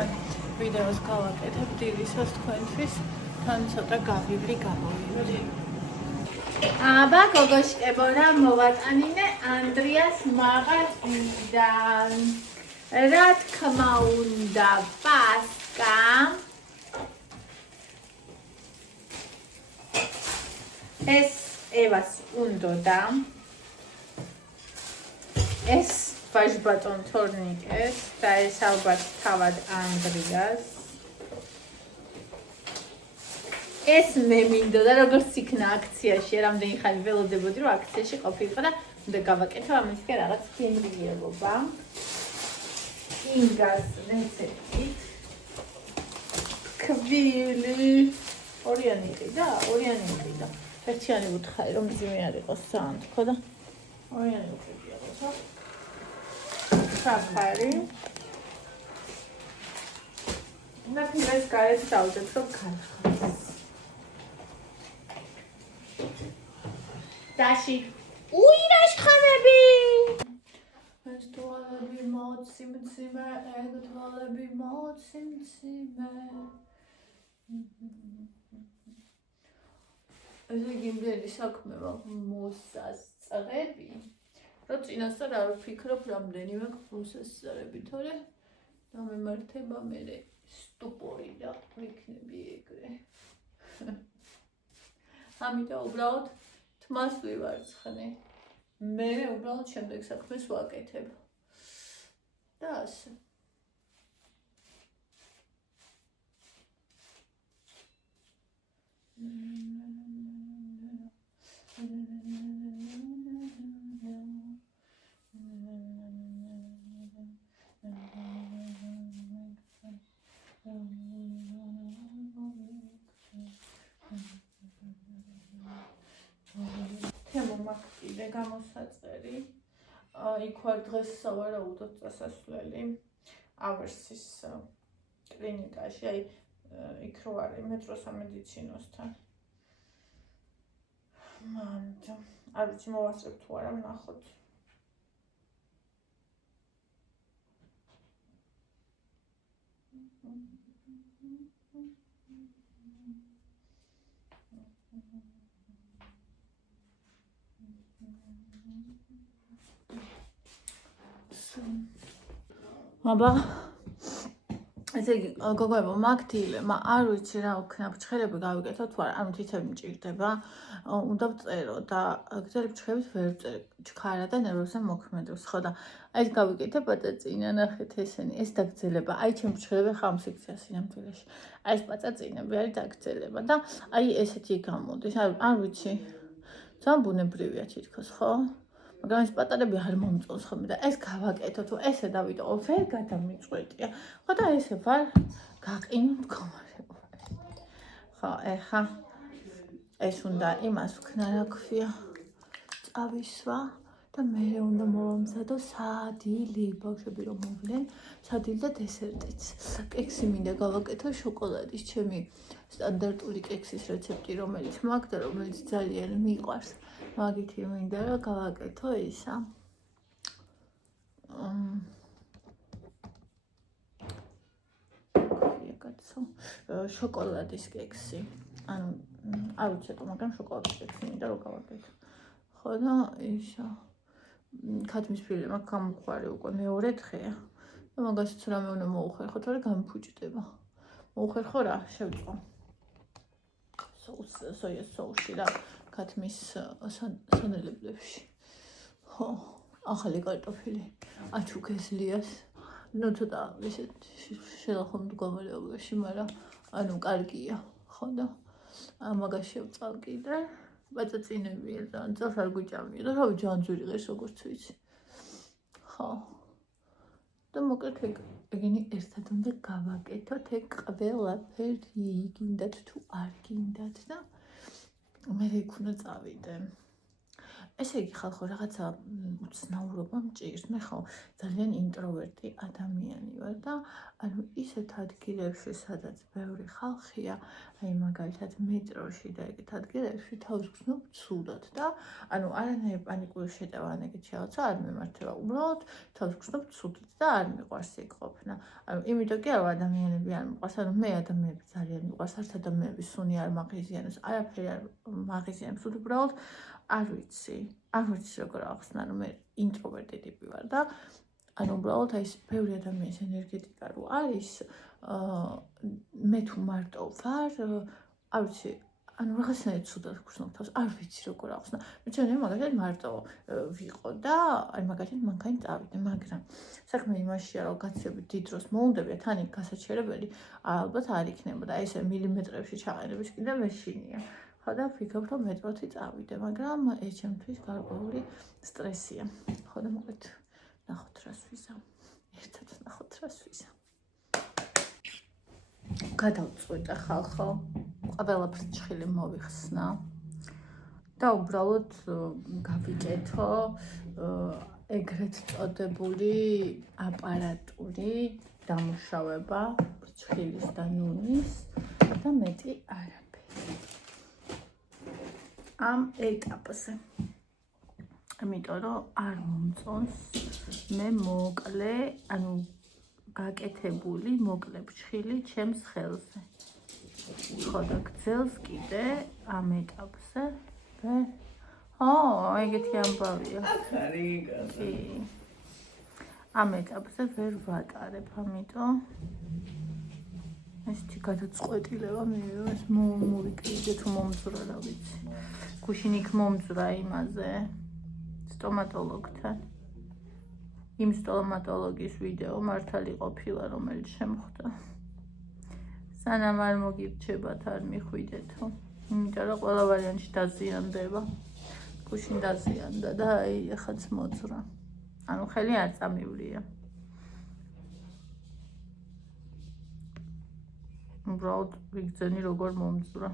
ახალ ვიდეოს გავაკეთებ დილისას თქვენთვის, თან ცოტა გავივლი გამოვივლი. აბა გოგოშკებო რა მოვატანინე ანდრიას მაღაზიიდან. რა თქმა უნდა, პასკა. ეს ევას უნდოდა. ეს ვაჟბატონ თორნიკეს და ეს ალბათ თავად ანდრიას. ეს მე მინდოდა როგორც იქნა აქციაში, რამდენი ხანი ველოდებოდი რომ აქციაში ყოფილიყო და უნდა გავაკეთო ამისკენ რაღაც გემრიელობა. ინგას რეცეპტით. ქვილი. ორიანი იყიდა. ერთიანი ვუთხარი რომ მძიმე არ იყოს ძალიან თქო და ორიანი უყიდია როცა. საფარი. და ფილეს გარეთ დავდეთ რომ გარხავს. Dashi. Ui, რაშხანები! ეს თვალები მოციმციმე, ეგ თვალები მოციმციმე. ესე გიმბელი საქმეა მოსასწრები. რო წინასწარ არ ვფიქრობ რამდენიმე მოსასწრები, თორე დამემართება მე სტუპორი და ვიქნები ეგრე. ამიტომ უბრალოდ თმას ვივარცხნი. მე უბრალოდ შემდეგ საქმეს ვაკეთებ. და ასე. თემომაქტილე გამოსაწერი. იქ ვარ დღეს სავარაუდოდ წასასვლელი. ავერსის კლინიკაში, აი იქ რო არის მეტროს სამედიცინოსთან. მანდ არ ვიცი მოვასწრებ თუ არა ვნახოთ. აბა ესე იგი გოგოებო მაგდილემა არ ვიცი რა ვქნა ფრჩხელები გავიკეთო თუ არა ანუ თითები მჭირდება უნდა ვწერო და გრძელი ფრჩხელებით ვერ ვწერ ჩქარა და ნერვებზე მოქმედებს ხო და აი ეს გავიკეთე პაწაწინა ნახეთ ესენი ეს დაგრძელება აი ჩემ ფრჩხელები ხამ სექცია სინამდვილეში აი ეს პაწაწინები არის დაგრძელება და აი ესეთი გამოდის არ ვიცი ძალიან ბუნებრივია თითქოს ხო მაგრამ ეს პატარები არ მომწონს ხოლმე და ეს გავაკეთო თუ ესე დავიტოვო ვერ გადამიწყვეტია ხო და ესე ვარ გაყინო მდგომარეობაში ხო ეხა ეს უნდა იმას ვქნა რა ქვია წავისვა და მე უნდა მოვამზადო სადილი ბავშვები რომ მოვლენ სადილი და დესერტიც კექსი მინდა გავაკეთო შოკოლადის ჩემი სტანდარტული კექსის რეცეპტი რომელიც მაქვს და რომელიც ძალიან მიყვარს მაგითი მინდა რომ გავაკეთო ისა შოკოლადის კექსი ანუ არ ვიცი რატომ მაგრამ შოკოლადის კექსი მინდა რომ გავაკეთო ხო და ისა ქათმის ფილე მაქვს გამოყვარე უკვე მეორე დღეა და მაგასაც რამე უნდა მოუხერხო თორე გამიფუჭდება მოუხერხო რა შევწყო სოიას соуში რა ქათმის სანელებლებში ხო ახალი კარტოფილი აჩუქესლიას ნუ ცოტა ისეთ შელახომ მდგომარეობაში მაგრამ ანუ კარგია ხო და მაგას შევწყალ კიდე პაწაწინებია ძალიან წელს არ გვიჭამია და რავი ჯანძური ღირს როგორც ვიცი ხო და მოკლედ ეგენი ერთად უნდა გავაკეთოთ ეგ ყველაფერი გინდათ თუ არ გინდათ და მე იქ უნდა წავიდე ესე იგი ხალხო რაღაცა უცნაურობა მჭირს. მე ხო ძალიან ინტროვერტი ადამიანი ვარ და ანუ ისეთ ადგილებში, სადაც ბევრი ხალხია, აი მაგალითად მეტროში და ეგეთ ადგილებში თავს გრძნობ ცუდად და ანუ არანაირი პანიკური შეტევა ან ეგეთი რაღაცა არ მიმართება. უბრალოდ თავს გრძნობ ცუდად და არ მიყვარს იქ ყოფნა. ანუ იმიტომ კი არა ადამიანები არ მიყვარს, ანუ მე ადამიანები ძალიან მიყვარს, არც ადამიანები სუნი არ მაღიზიანებს, არაფერი არ მაღიზიანებს, უბრალოდ არ ვიცი როგორ ახსნა, ანუ მე ინტროვერტი ტიპი ვარ და ანუ უბრალოდ აი ეს ბევრი ადამიანის ენერგეტიკა რო არის, მე თუ მარტო ვარ, არ ვიცი, ანუ რაღაცნაირად ცუდად გრძნობ თავს, არ ვიცი როგორ ახსნა. მე ჩემი მაგალითად მარტო ვიყო და აი მაგალითად მანქანით წავიდე, მაგრამ საქმე იმაშია, რომ გაცილებით დიდ დროს მოუნდებია, თან იქ გასაჩერებელი ალბათ არ იქნებოდა. აი ესე მილიმეტრებში ჩაყენების კიდე მეშინია. ხო და ვფიქრობ, რომ მეტროთი წავიდე, მაგრამ ეს ჩემთვის გარკვეული სტრესია. ხო და მოკლედ ნახოთ რას ვიზამ. ერთად ნახოთ რას ვიზამ. გადავწყვიტე ხალხო, ყველაფერს ჭხილი მოვიხსნა და უბრალოდ გავიკეთო ეგრეთ წოდებული აპარატური დამუშავება ჭხილის და ნუნის და მეტი არაფერი. ამ ეტაპზე. იმიტომ რომ არ მომწონს მე მოკლე, ანუ გაკეთებული მოკლე ფჩხილი ჩემს ხელზე. ხო და გძელს კიდე ამ ეტაპზე და ეგეთი ამბავია. ამ ეტაპზე ვერ ვატარებ, ამიტომ ეს გადაწყვეტილება მივიღე, ეს მოვიკრიბე თუ მომძვრა რა ვიცი. გუშინ იქ მომძვრა იმაზე სტომატოლოგთან. იმ სტომატოლოგის ვიდეო მართალი ყოფილა, რომელიც შემხვდა. სანამ არ მოგირჩებათ, არ მიხვიდეთო. იმიტომ რომ ყველა ვარიანტში დაზიანდება. გუშინ დაზიანდა და აი ეხაც მოძვრა. ანუ ხელი არ წამივლია. უბრალოდ ვიგრძენი როგორ მომძვრა.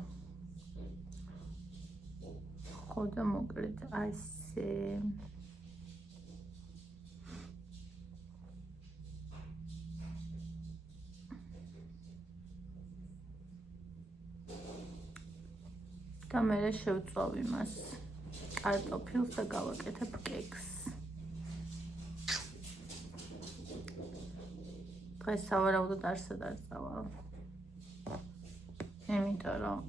ხო და მოკლედ ასე. და მე შევწოვ იმას კარტოფილს და გავაკეთებ კექს. დღეს სავარაუდოდ არსად არ წავალ. იმიტომ რომ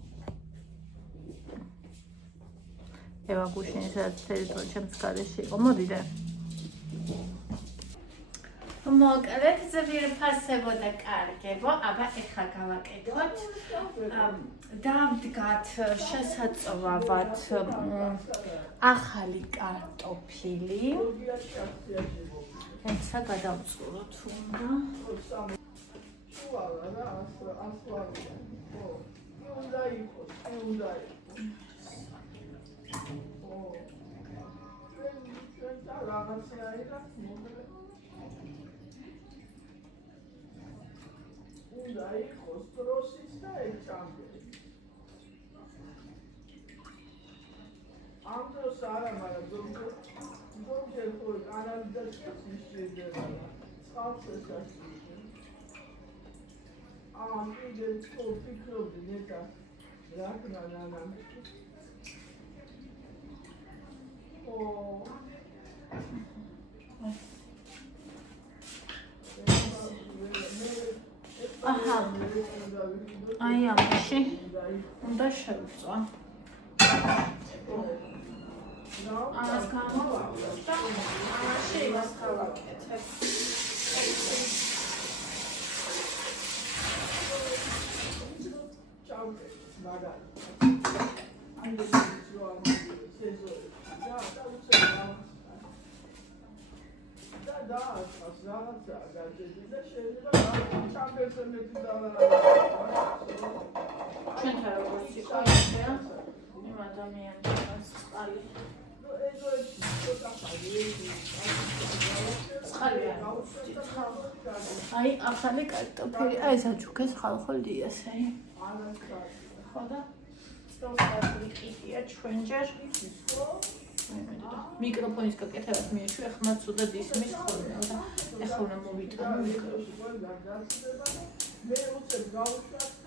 ევა გუშინ სადაც თერიტორი ჩემს გარეშე იყო. მოდიდე. მოკლედ ზვირფასებო და კარგებო, აბა ეხლა გავაკეთოთ. დავდგათ შესაწვავად ახალი კარტოფილი. ეხლა გადავწუროთ უნდა. უნდა იყოს პროსის და ეჭამბელი. ამ დროს არა, მაგრამ ზოგჯერ ხო კანალიზაციას ისჭირდება და წყალს ესასწრებენ. კიდე ხო ფიქრობდი ნეტა რაკნა ნანამ. აჰა. აი ამაში უნდა შევწვა. ამას გამოვაკლებ და ამაში იმას გავაკეთებ. ჩვენთან როგორც იყო ისეა იმ ადამიანებს წყალი. აი ახალი კარტოფილი, აი ეს აჩუქეს ხალხო დიასე. ხო და წელს ვიყიდია ჩვენ ჯერ. მიკროფონის გაკეთებას მიეშვი, ახლა მათ ცუდად ისმის ხოლმე და ახლა უნდა მოვიტანო მიკროფონს. მე უცებ გავუშვათ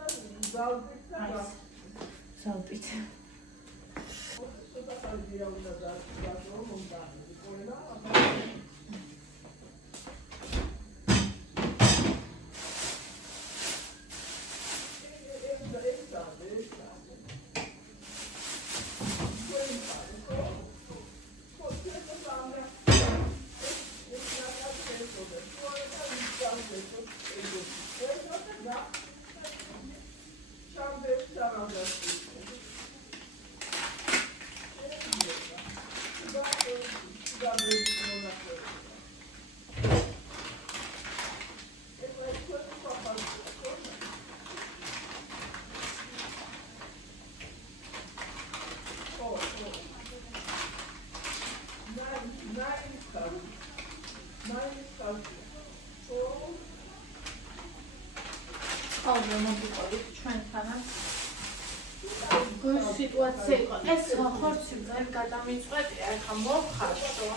სიტუაცია იყო ეს ხორცი ვერ გადამიწყვეტი ახლა მოვხარშო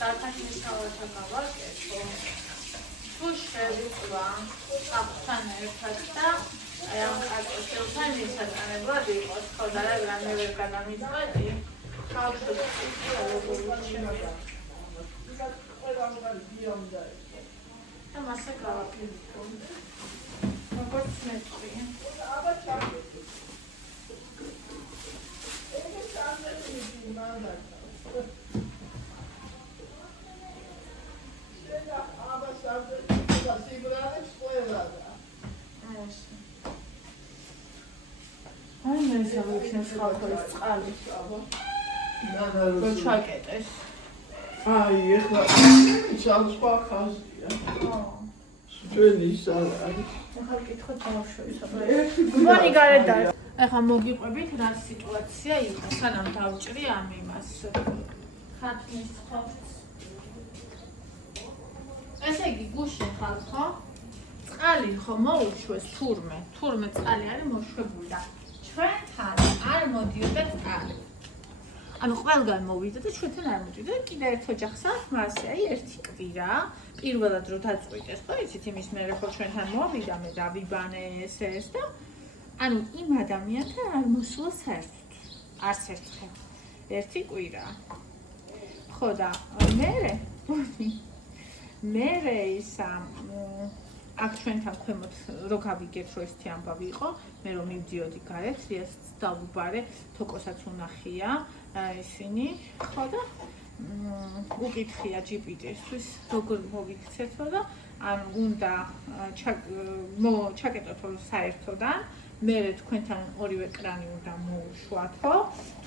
დაკაშნიშნავათა გავაკეთო თუ შევიწვა აფთან ერთად და აი ამ კარტოშელთან მისატანებლად იყოს ხო და რამე ვერ გადამიწყვეტი ხალხში როგორ შემოვა და მასე გავაკეთო როგორც მეტყვი აი მე შევიქნებს ხალხის წყალი რო ჩაკეტეს აი ეხლა სხვა ხაზია ჩვენი ის არის ახლა კითხო დავშვი გმანი გარეთ და ახლა მოგიყვებით რა სიტუაცია იყო სანამ დავჭრი ამ იმას ხათნის ხორცს ესე იგი გუში ხალხ ხო წყალი ხო მოუშვეს თურმე წყალი არის მოშვებული და ჩვენთან არ მოდიოდა წყალი ანუ ყველგან მოვიდა და ჩვენთან არ მოდიოდა კიდე ერთ ოჯახს აქვს მასე აი ერთი კვირა პირველად რო დაწყვიტეს ხო იცით იმის მერე ხო ჩვენთან მოვიდა მე დავიბანე ეს და ანუ იმ ადამიანთან არ მოსულა საერთოდ არც ერთხელ ერთი კვირა ხო და მე ისა აქ ჩვენთან ქვემოთ რო გავიგეთ რომ ესეთი ამბავი იყო მე რომ მივდიოდი გარეთ რიას დავუბარე თოკოსაც უნახია ისინი ხო და უკითხია GPT-ისთვის როგორ მოვიქცეთო და ან უნდა ჩაკეტოთ საერთოდან მე თქვენთან ორივე კრანი უნდა მოუშვათო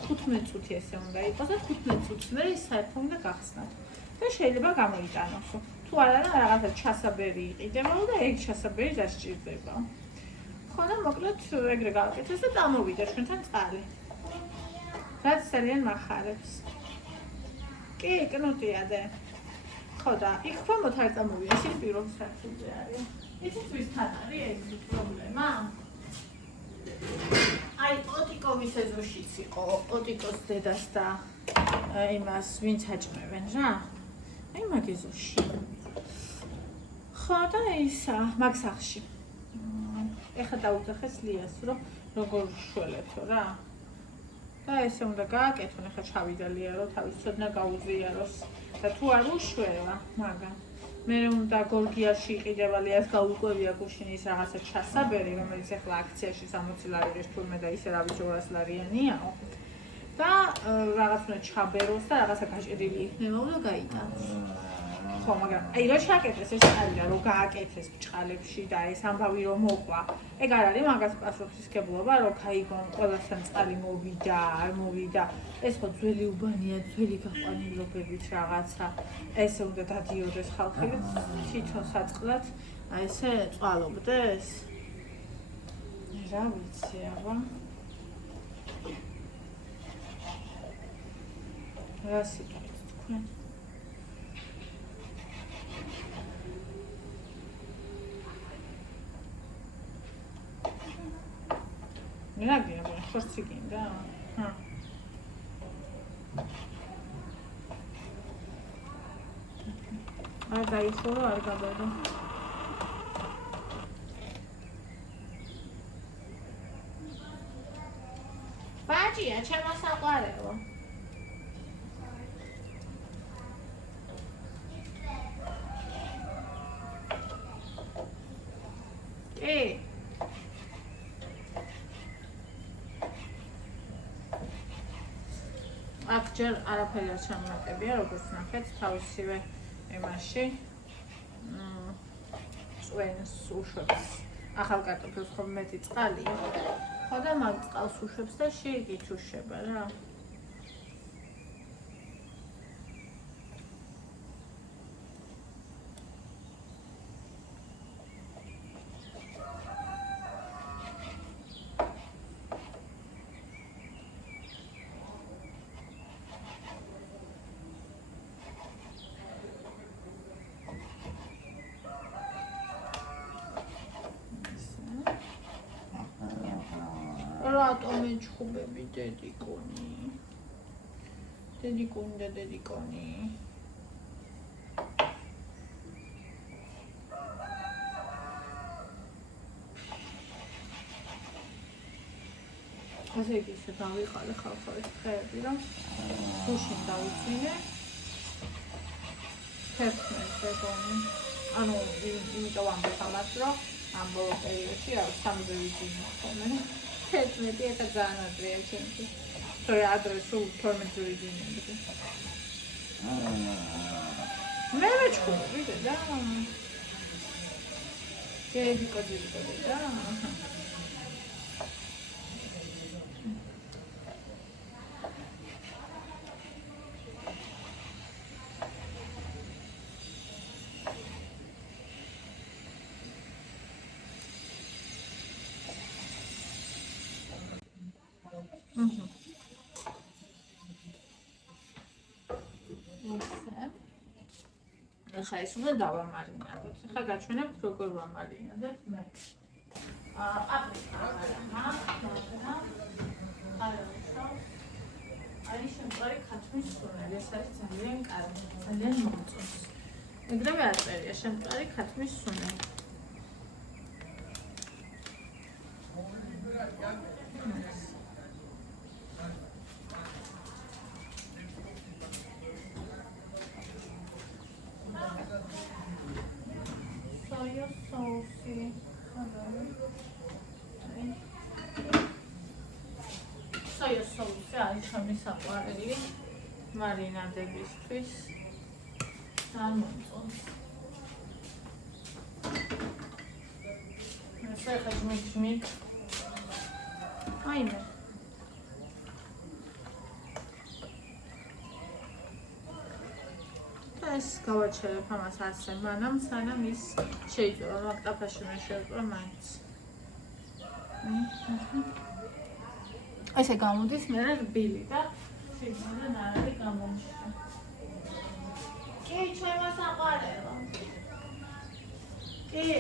15 წუთი ესე უნდა იყოს და 15 წუთს მე საერთოდ უნდა გახსნათ და შეიძლება გამოიტანოს თუ არა რაღაცა ჩასაბერი იყიდება და ეგ ჩასაბერი დასჭირდება ხო და მოკლედ ეგრე გავაკეთეს და დამოვიდა ჩვენთან წყალი რაც ძალიან მახარებს კი კნუტია და ხო და იქ ქვემოთ არ წამოვიდა ისინი პირველ სართულზე არის იცით ვისთან არის ეს პრობლემა აი ოტიკოვის ეზოშიც იყო ოტიკოს დედას და იმას ვინც აჭმევენ რა აი მაგ ეზოში ხო და ისა მაგ სახლში ეხლა დაუძახეს ლიას რომ როგორ შველეთო რა და ესე უნდა გააკეთონ ეხლა ჩავიდა ლია რომ თავის ცოდნა გაუზიაროს და თუ არ უშველა მაგან მე უნდა გორგიაში იყიდება ლიას გაუკვევია გუშინის რაღაცა ჩასაბერი რომელიც ეხლა აქციაში 60 ლარი არის თურმე და ისე რა ვიცი 200 ლარიანიაო და რაღაც უნდა ჩაბეროს და რაღაცა გაჭრილი იქნება და გაიტანოს ხო მაგრამ აი რა ჩაკეთეს ეს არის რა რომ გააკეთეს ბჭყალებში და ეს ამბავი რომ მოყვა ეგ არ არის მაგას პასუხისმგებლობა რომ გაიგონ ყველასთან წყალი მოვიდა არ მოვიდა ეს ხო ძველი უბანია ძველი გაყვანილობებით რაღაცა ესე უნდა დადიოდეს ხალხი თვითონ საწყლად აი ესე წვალობდეს რა ვიცი აბა რა სიტყვით თქვენ რა გინდა ხორცი გინდა არ დაიხურო, არ გაბედო. ბაჭია, ჩემო საყვარელო. კი. აქ ჯერ არაფერი არ ჩამოყებია, როგორც ნახეთ, თავისივე ემაში. წვენს უშვებს. ახალ კარტოფილს ხომ მეტი წყალია. ხო და მაგ წყალს უშვებს და შეიგით უშვება რა. რატომ ეჩხუბები დედიკონი? დედიკონი და დედიკონი. ასე იგი ისე დავიყარე ხალხალის ხეები, რომ გუშინ დავიწინე. თერთმეტ სეზონი. ანუ იმიტომ ამბობ ამას, რომ ამ ბოლო პერიოდში რაღაც 3-ზე ვიძინე ხოლმე. 11 eta ძალიან ადრეა ჩემთვის. თორე ადრე სულ 12-ზე ვიძინებდი. მე მეჩხუბები და დედიკო და ახლა ეს უნდა დავამარინადოთ. ახლა გაჩვენებთ როგორ ვამარინადოთ მე. პაპრიკა არის შემდგარი ქათმის სუნელი, ეს არის ძალიან კარგი, ძალიან მოწონს. ეგრევე აწერია შემდგარი ქათმის სუნელი. Soia sauce არის ჩემი საყვარელი მარინადებისთვის. ძალიან მომწონს. ესე ხაჭმიჭმი. აიმე. ეს გავაჩერებ ამას ასე, მანამ სანამ ის შეიწვა, მაგ ტაფაში მე შევწვა მაინც. ესე გამოდის მე რბილი და შეიძლება არ არის გამომშვა. კი, ჩემო საყვარელო. კი.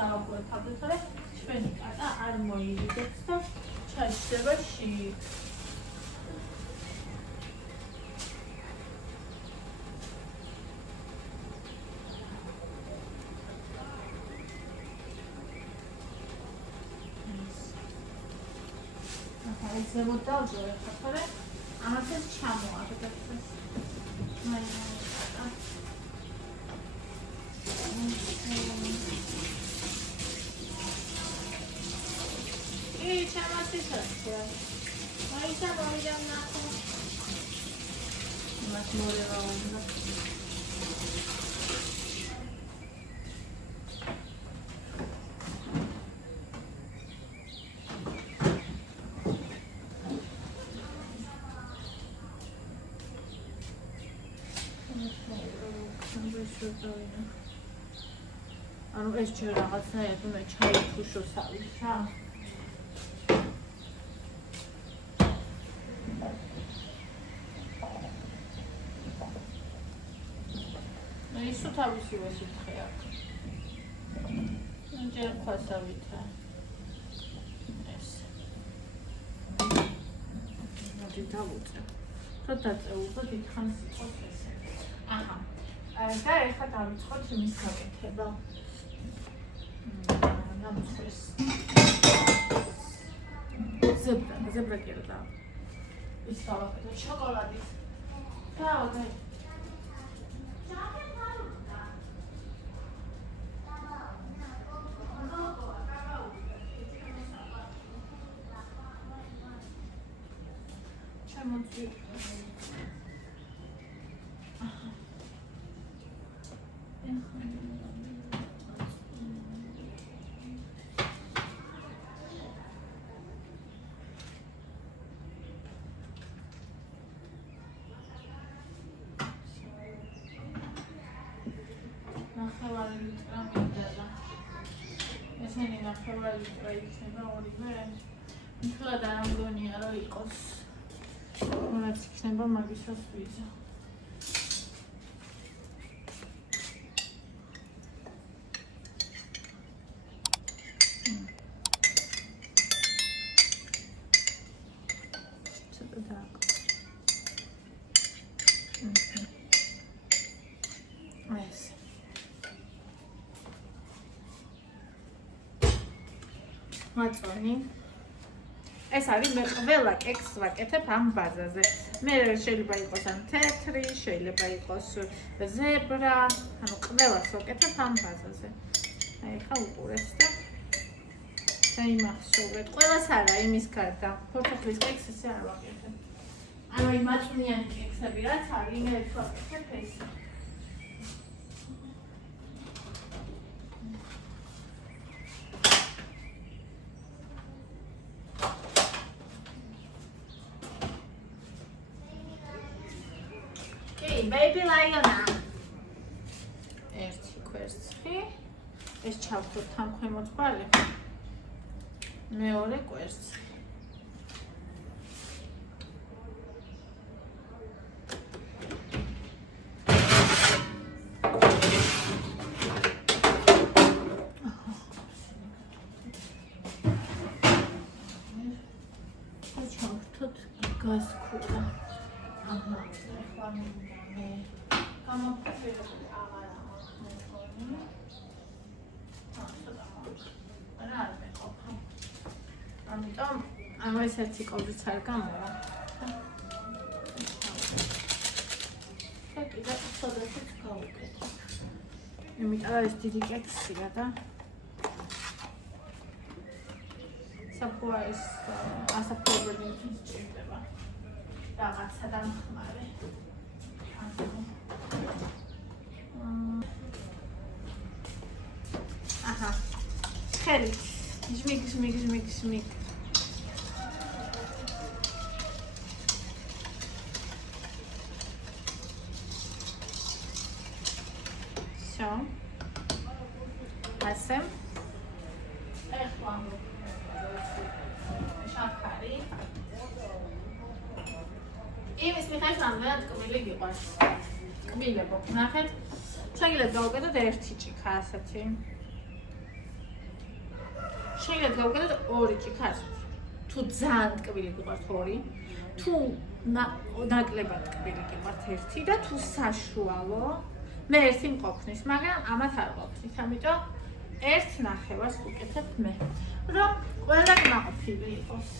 გავაკვირთავთ, რომ ჩვენი კატა არ მოირიდებს და ჩაჯდება შიგ. ესე მოდავჯერ ხათორე ამას ეს ჩამოაგდეთ ეს მაინდა კი ჩამასიცე მაინდა მოიდამ ნახო მას მორევა უნდა ანუ ეს ჯერ რაღაცნაირად უნდა ჩაითუშო სავით რა. ისო თავისივე სითხე აქვს. ჯერ ფასავითა. ეს. მოდი დავუწევ. თუ დაწეულო დიდხანს იყოს ესე. აჰა. და ეხლა დავიწყოთ იმის გაკეთება. ნამუხეს. ზებრა კიდე. ის გავაკეთე შოკოლადის. დავაგე. ჩამოწვი. ნახევარი ლიტრა მინდა და ესენი ნახევარი ლიტრა იქნება ორივე. მთლად არ მგონია რომ იყოს. რაც იქნება მაგისას ვიზა. მაწონი ეს არის მე ყველა კექსს ვაკეთებ ამ ბაზაზე. მე შეიძლება იყოს ან თეთრი, შეიძლება იყოს ზებრა, ანუ ყველას ვაკეთებ ამ ბაზაზე. აი ხა უყურეს და დაიმახსოვრეთ. ყველას არა იმის გარდა. ფორთოხლის კექსს ესე არ ვაკეთებ. ანუ იმ მაწვნიანი კექსები რაც არის, იმერებს ვაკეთებ ეს. Baby Liona. ერთი კვერცხი. ეს ჩავხოთ თან ქვემოთ ბალი. მეორე კვერცხი. ჩავხოთ გასქულა. აჰა, ახლა გამოფხვრებული აღარა მოგონი. არა არ მეყოფა. ამიტომ ანუ ეს ერთი კობზიც არ გამოვა. კიდე ცოტათი გავუკეთე. იმიტომ რომ ეს დიდი კექსია და საფუარის ასაფუერებელი სჭირდება. რაღაცა დამხმარე. Aha. Хелик. Жмик. Всё. Асем. Ეხლა. შაქარი. იმის მიხედვით რამდენად კბილი გიყვარს. კბილებო. ნახეთ. შეიძლება გავუკეთოთ ერთი ჭიქა ასეთი. შეიძლება გავუკეთოთ ორი ჭიქა ასეთი. თუ ძალიან კბილი გიყვართ ორი, თუ ნაკლებად კბილი გიყვართ ერთი და თუ საშუალო, მე ერთი მყოფნის, მაგრამ ამათ არ ყოფნის. ამიტომ ერთ ნახევარს ვუკეთებ მე, რომ ყველა ნაყოფილი იყოს.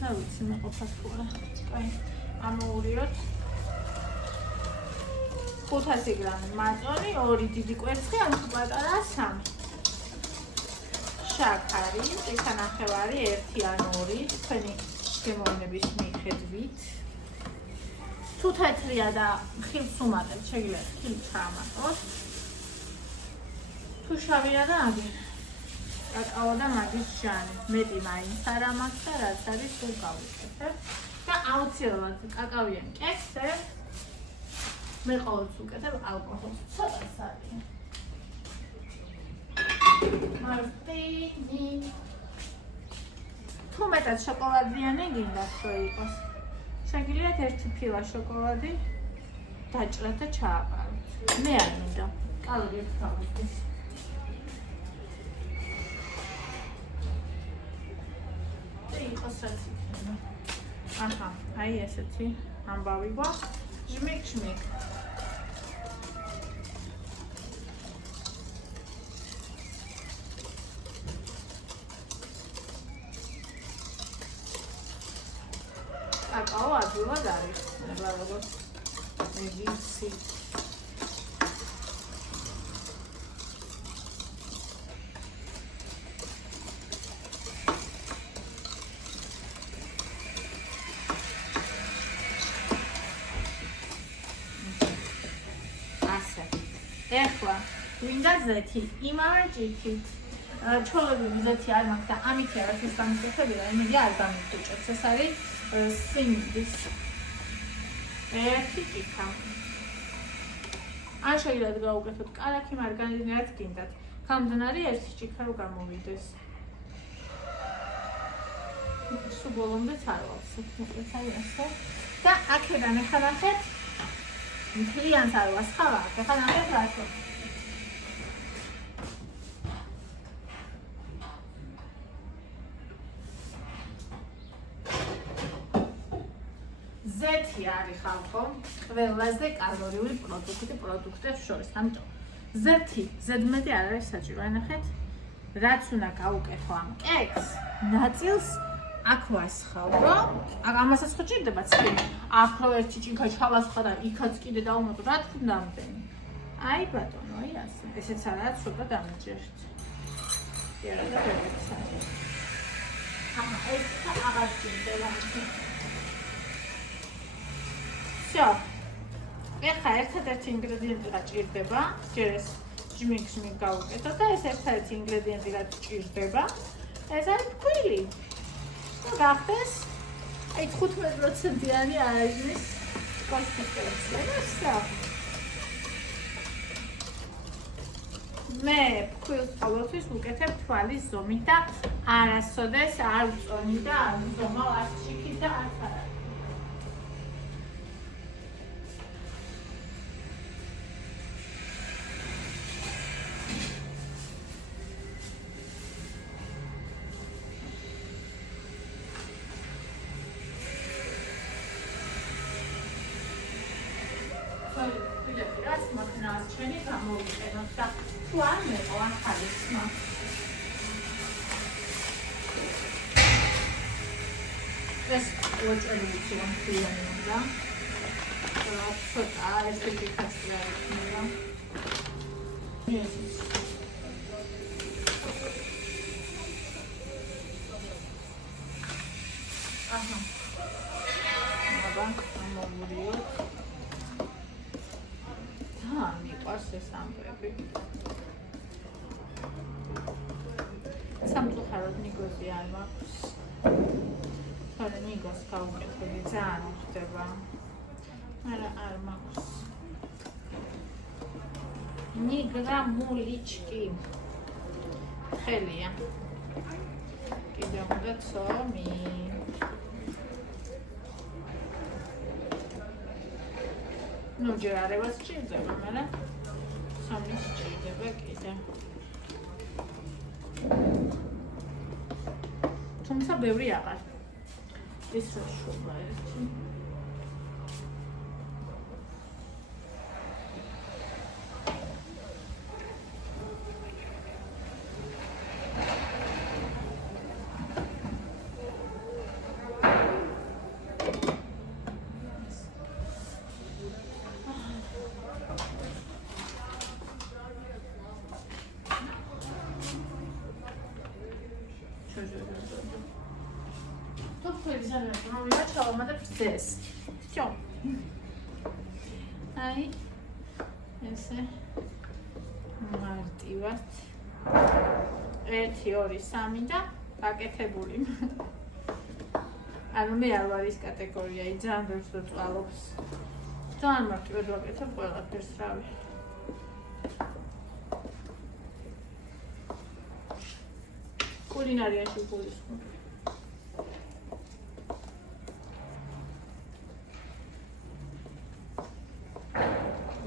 და ვიცი მე ყოფას ყურა. კაი, ამოურიოთ 500 გრამი მაწონი, 2 დიდი კვერცხი, ან პატარა 3. შაქარი, ჭიქა ნახევარი 1 ან 2, თქვენი შემოვნების მიხედვით. თუ თეთრია და ხილს უმატებთ, შეგიძლიათ ხილი ჩაამატოთ. თუ შავია და აგერ კაკაო და მაგის ჟანი. მეტი მაინც არ მაქვს და რაც არის თუ გავუკეთებ. და აუცილებლად კაკავიან კექსებს მე ყოველთვის ვუკეთებ ალკოჰოლს. ცოტა სარი. მარტინი. თუ მეტად შოკოლადიანი გინდათ რომ იყოს. შეგიძლიათ ერთი ფილა შოკოლადი დაჭრათ და ჩააყაროთ. მე არ მინდა. კალორიებს გავუხდის. როდესაც იქნება. აჰა, აი ესეთი ამბავი გვაქვს. ჟმიკ. კაკაო ადვილად არის, ნება როგორც მე ვიცი. ეხლა გვინდა ზეთი, იმავე ჭიქით. ჩოლები ზეთი არ მაქვს და ამითი არასდროს გამისახებია, იმედი არ გამიგდუჭებს. ეს არის სიმინდის ერთი ჭიქა. ან შეიძლება გავუკეთოთ კარაქი, მარგარინი რაც გინდათ. გამომდინარე ერთი ჭიქა რო გამოვიდეს. სულ ბოლომდე არ ვავსებ, მოკლედ აი ასე. და აქედან ეხლა ნახეთ მთლიანს არ ვასხავ, ეხლა ნახეთ რატო. ზეთი არის ხალხო ყველაზე კალორიული პროდუქტებს შორის. ამიტომ ზეთი ზედმეტი არ არის საჭირო. ნახეთ, რაც უნდა გავუკეთო ამ კექს, ნაწილს აქ ვასხავრო. ამასაც ხო ჭირდება ცხიმი. აქ რო ერთი ჭიქა ჩავასხა და იქაც კიდე დავუმატო, რა თქმა უნდა ამდენი. აი ბატონო, აი ასე. ესეც არაა ცოტა დამეჭერთ. კი არა და ვერეცა. აჰა, ეს აღარ ჭირდება. всё. ეხლა ერთადერთი ინგრედიენტი რა ჭირდება? ჯერ ეს ჟმიკ გავუკეთო და ეს ერთადერთი ინგრედიენტი რა ჭირდება? ეს არის ფქვილი. გახდეს აი 15%-იანი აირის კონსისტენცია და всё. მე ფქვილს ყოველთვის ვუკეთებ თვალის ზომით და არასოდეს არ ვწონი და არ ვზომავ არც ჭიქით და არც არა. რაც მოთნას ჩვენი გამოვიყენოთ და თუ არ მეყო ამ ხალისმა. ეს უჭერი ვიჩვენ ფილმი უნდა. ცოტა ესეთი ხასია იქნება. აჰა. აბა, მომურიოთ. მიყვარს ეს ამბები. სამწუხაროდ ნიგოზი არ მაქვს. თორე ნიგოს გავუკეთები ძალიან ხდება. მაგრამ არ მაქვს. ნიგრა მულიჩკი. ხელია. კიდევ უნდა ცომი. ну ჯერ არევას ჭირდება, მაგრამ სამის ჭირდება კიდე. თუმცა ბევრი აღარ. ეს რა შობა ერთი. Всё. აი ესე მარტივად 1 2 3 და გაკეთებული. ანუ მე არ ვარ ის კატეგორია, ძალიან ბევრს ვწვალობს. ძალიან მარტივად ვაკეთებ ყველაფერს, რავი. კულინარიაში გულისხმობ.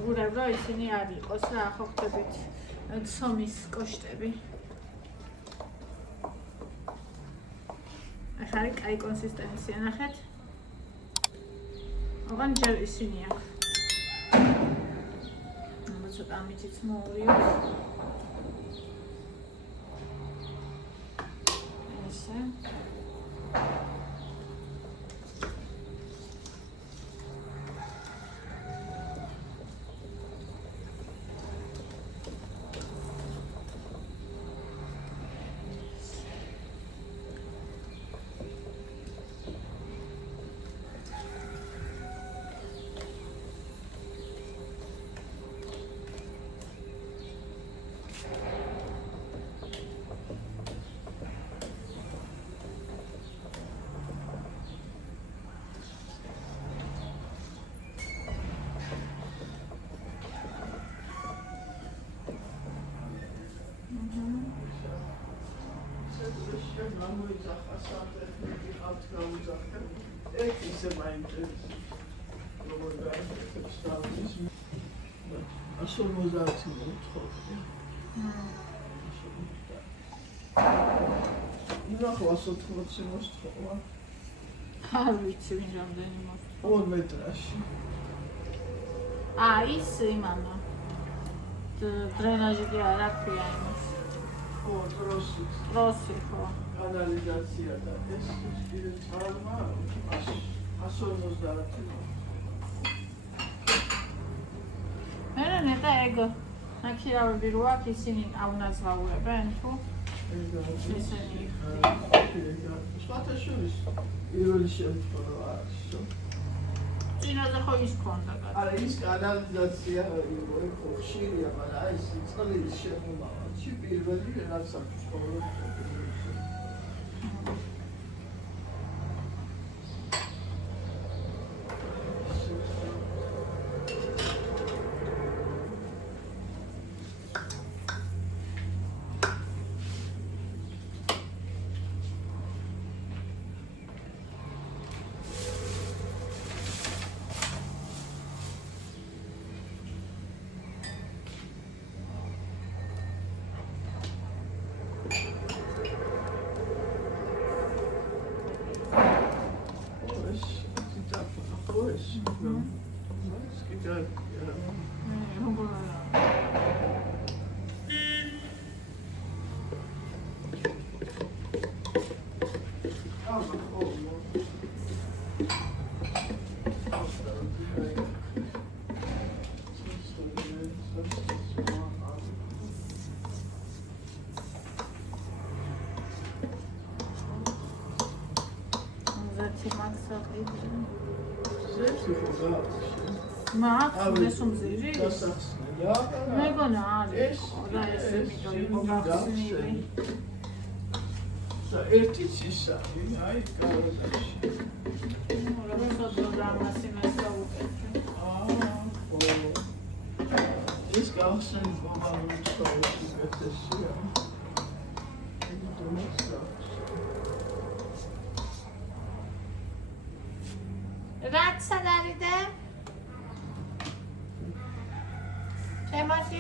გურებ რომ ისინი არ იყოს რა, ხო ხდებით ცომის კოშტები. ახლა არის კაი კონსისტენცია, ნახეთ. ოღონდ ჯერ ისინი აქვს. ცოტა ამითიც მოვიო. ესე. ისე მაინტერესებს. როგორ გაიგებს თავის 150 მოთხოვნა. ნახო 180 მოსთხოვა. არ ვიცი ვინ რამდენი მოსთხოვა. 2 მეტრაში. ის იმანა. დრენაჟი კი არ აქვს იმას. ხო, ტროსი. ტროსი ხო. კანალიზაცია და ეს ისე წარმა 150. მე ნეტა ეგ ნაკირავები რო აქვს ისინი აუნაზღაურებენ თუ ისინი სპატაშურის პირველი შემთხვევა არის. წინაზე ხო ის ქონდა კაცი. არა ის კანალიზაცია იყო ხშირია, მაგრამ აი ეს წყლის შემომავალში პირველი რაც აქვს ხოლმე. მაგ სუმზირი დასახსნელა მეგონა არის და ესე მიდო გახსნილი და ერთიც ისა აი კაროდაში როდესაც დამასი მასაუკეთე ეს გახსნილი მომავალ ცხოვრებაში გეთესია რაც სადარიდე შემოსი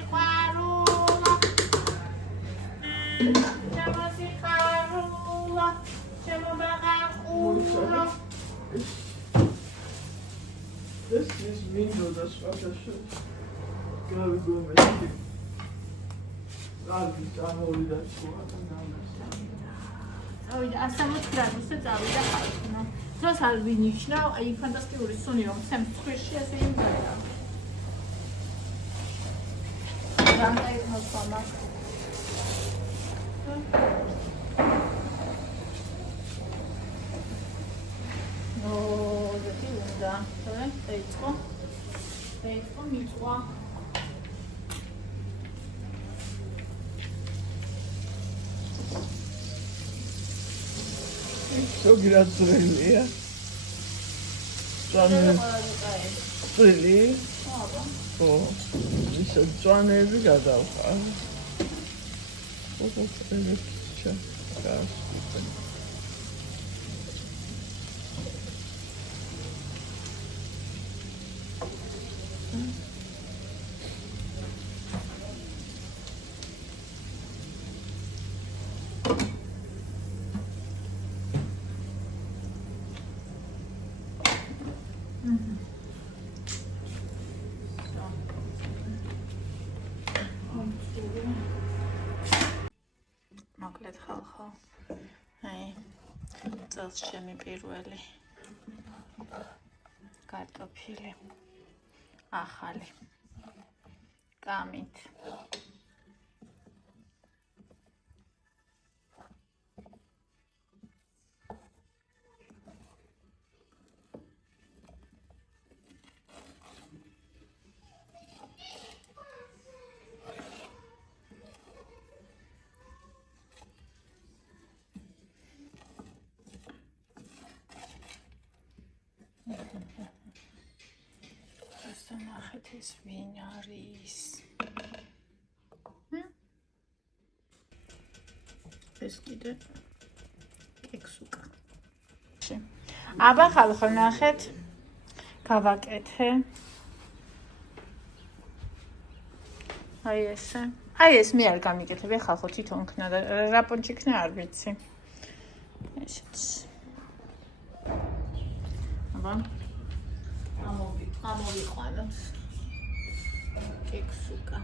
ხარულა შემობაღახულა ეს ის მინდოდა სხვადასხვა გავიგომეთი კარგი წამოვიდა სხვა და წავიდა 160 გრადუსზე წავიდა ხალხნა დროს არ ვინიშნავ აი ფანტასტიკური სუნი რომ ცემ ცხვირში ასე იმდოდა რამდენი მოხდა ნო ზეთი უნდა დაიწყო მიწვა სოგრაცრელია წვილი ო ის წვანები გადავხარ ო ელექტრიკა გასწრაფა წელს ჩემი პირველი კარტოფილი ახალი კამით ნახეთ ეს ვინ არის ეს კიდე კექსუკა აბა ხალხო ნახეთ გავაკეთე აი ეს მე არ გამიკეთებ ხალხო თვითონ ქნა და რა პონჩი ქნა არ ვიცი ესეც აბა ამოვიყვანოთ კექსუკა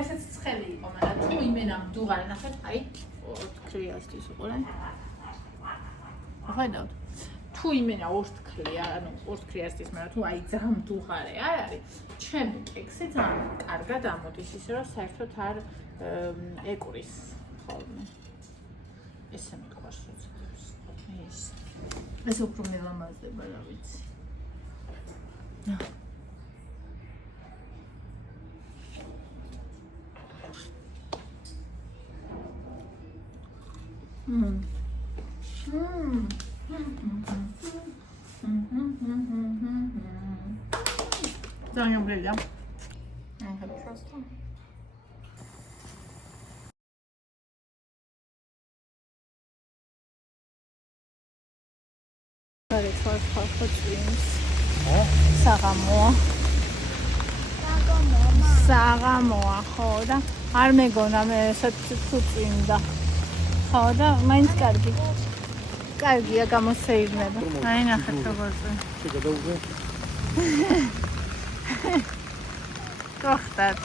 ესეც ცხელი იყო, მაგრამ თუ იმენა მდუღარი ნახეთ, აი, ორთქლიასთვის უყურე. ახედავთ. თუ იმენა ორთქლია, ანუ ორთქლიასთვის, მაგრამ თუ აი ძალიან მდუღარე არ არის, ჩემი კექსი ძალიან კარგად ამოდის, ისე რომ საერთოდ არ ეკურის ხოლმე. ესე მიყვარს უცებს. ეს უფრო მელამაზდება, რა ვიცი. ძალიან ბრელა. ახლა просто. არის ხალხო წვიმს. საღამოა ხო და არ მეგონა მე თუ წვიმდა. ხო და მაინც კარგია გამოსეირნება. აი ნახეთ როგორ შეგადაუგე. გახდათ.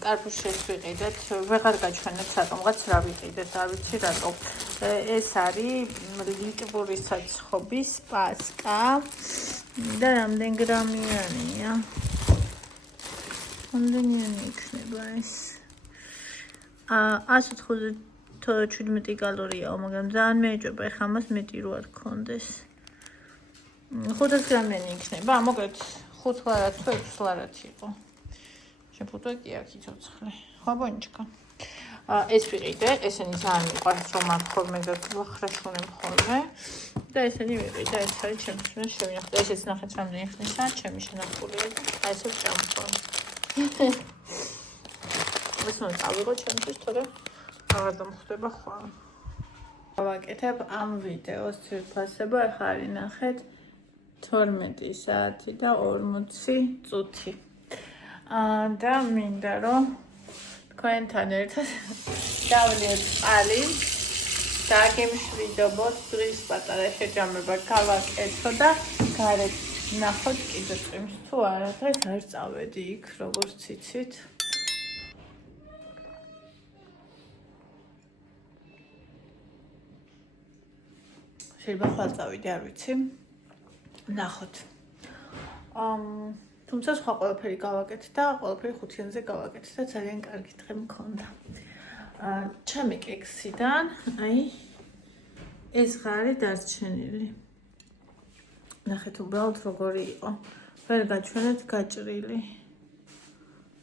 კარფუშეს ვიყიდეთ, ვეღარ გაჩვენეთ საკომღაც რა ვიყიდეთ, არ ვიცი რატო. ეს არის ლიტვური საცხობის პასკა და რამდენ გრამიანია? რამდენიანი იქნება ეს? 197 კალორიაო, მაგრამ ძალიან მეეჭვება, ეხლა ამას მეტი რო არ გქონდეს. 500 გრამიანი იქნება, მოკლედ 5 ლარად თუ 6 ლარად იყო. შეფუტო კი აქ იცოცხლე. ხო ბონჩკა. ეს ვიყიდე, ესენი ძალიან მიყვარს, რომ არ ხოლმე ხრაშუნე ხოლმე. და ესენი ვიყიდე, ეს არის ჩემთვის შევინახე. ესეც ნახეთ რამდენი ხნისა, ჩემი შენახულია და აი ესე ვჭამხო. ეს უნდა წავიღო ჩემთვის, თორე აღარ დამხვდება ხვალ. გავაკეთებ ამ ვიდეოს ძირფასება, ახლა არის ნახეთ 12 საათი და 40 წუთი. და მინდა რომ თქვენთან ერთად დავლიოთ წყალი და გემშვიდობოთ დღის პატარა შეჯამება გავაკეთო და გარეთ ნახოთ კიდე წვიმს თუ არა. დღეს არ წავედი იქ როგორც იცით. შეიძლება ხვალ წავიდე, არ ვიცი. ნახოთ. თუმცა სხვა ყველაფერი გავაკეთე და ყველაფერი ხუთიანზე გავაკეთე და ძალიან კარგი დღე მქონდა. ჩემი კექსიდან, აი ეს ღარი დარჩენილი. ნახეთ უბრალოდ როგორი იყო. ვერ გაჩვენეთ გაჭრილი.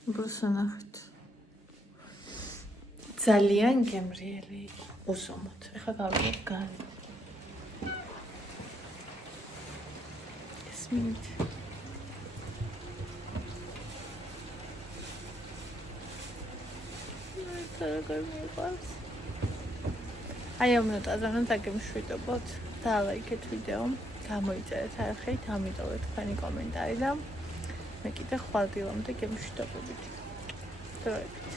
უბრალოდ ნახეთ. ძალიან გემრიელი იყო. უსომოთ. ეხლა გავიგეთ განი. ესმით. როგორ მიყვარს. აი ამ ნოტაზე უნდა გემშვიდობოთ და ლაიქეთ ვიდეო. გამოიწერეთ არხით, ამიტოვეთ თქვენი კომენტარი და მე კიდე ხვალ დილამდე გემშვიდობებით. დროებით.